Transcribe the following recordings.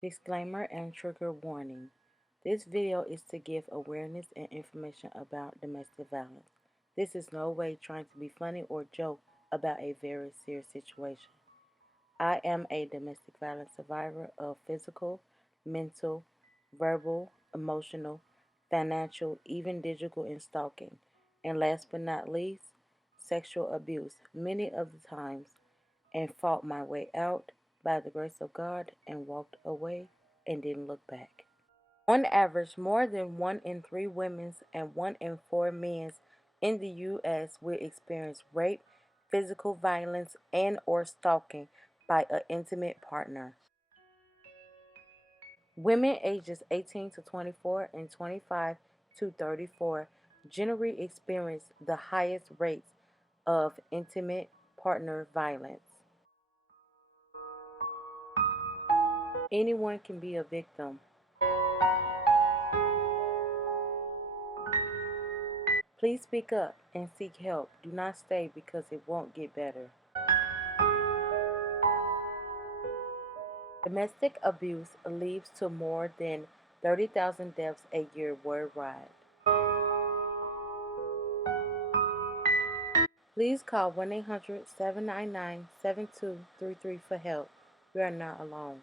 Disclaimer and trigger warning. This video is to give awareness and information about domestic violence. This is no way trying to be funny or joke about a very serious situation. I am a domestic violence survivor of physical, mental, verbal, emotional, financial, even digital and stalking, and last but not least, sexual abuse many of the times, and fought my way out by the grace of God and walked away and didn't look back. On average, more than 1 in 3 women and 1 in 4 men in the U.S. will experience rape, physical violence, and or stalking by an intimate partner. Women ages 18 to 24 and 25 to 34 generally experience the highest rates of intimate partner violence. Anyone can be a victim. Please speak up and seek help. Do not stay because it won't get better. Domestic abuse leads to more than 30,000 deaths a year worldwide. Please call 1-800-799-7233 for help. We are not alone.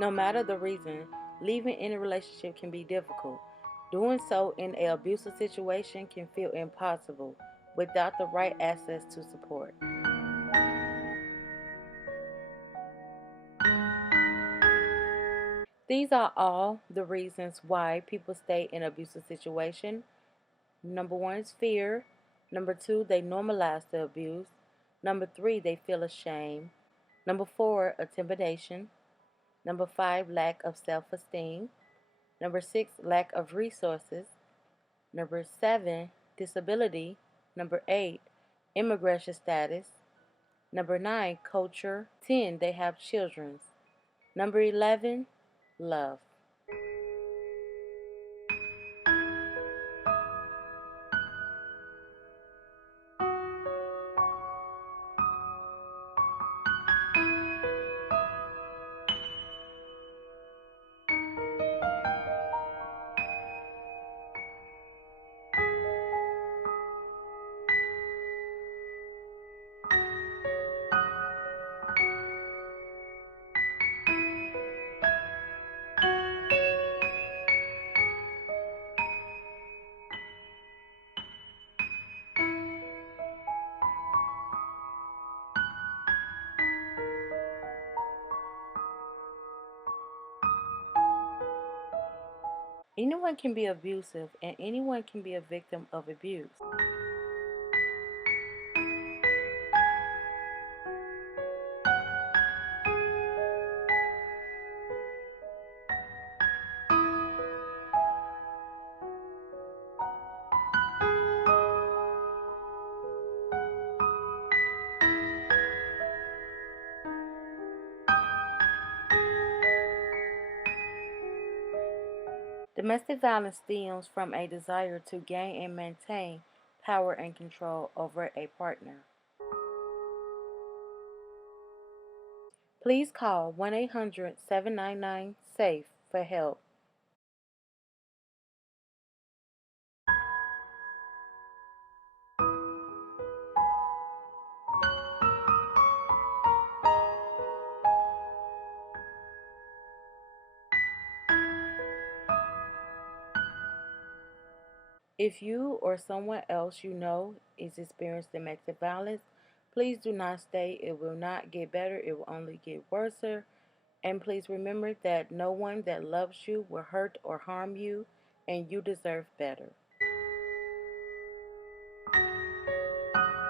No matter the reason, leaving any relationship can be difficult. Doing so in an abusive situation can feel impossible without the right access to support. These are all the reasons why people stay in an abusive situation. Number 1 is fear. Number 2, they normalize the abuse. Number 3, they feel ashamed. Number 4, intimidation. Number 5, lack of self-esteem. Number 6, lack of resources. Number 7, disability. Number 8, immigration status. Number 9, culture. 10, they have children. Number 11, love. Anyone can be abusive, and anyone can be a victim of abuse. Domestic violence stems from a desire to gain and maintain power and control over a partner. Please call 1-800-799-SAFE for help. If you or someone else you know is experiencing domestic violence, please do not stay. It will not get better. It will only get worse. And please remember that no one that loves you will hurt or harm you, and you deserve better.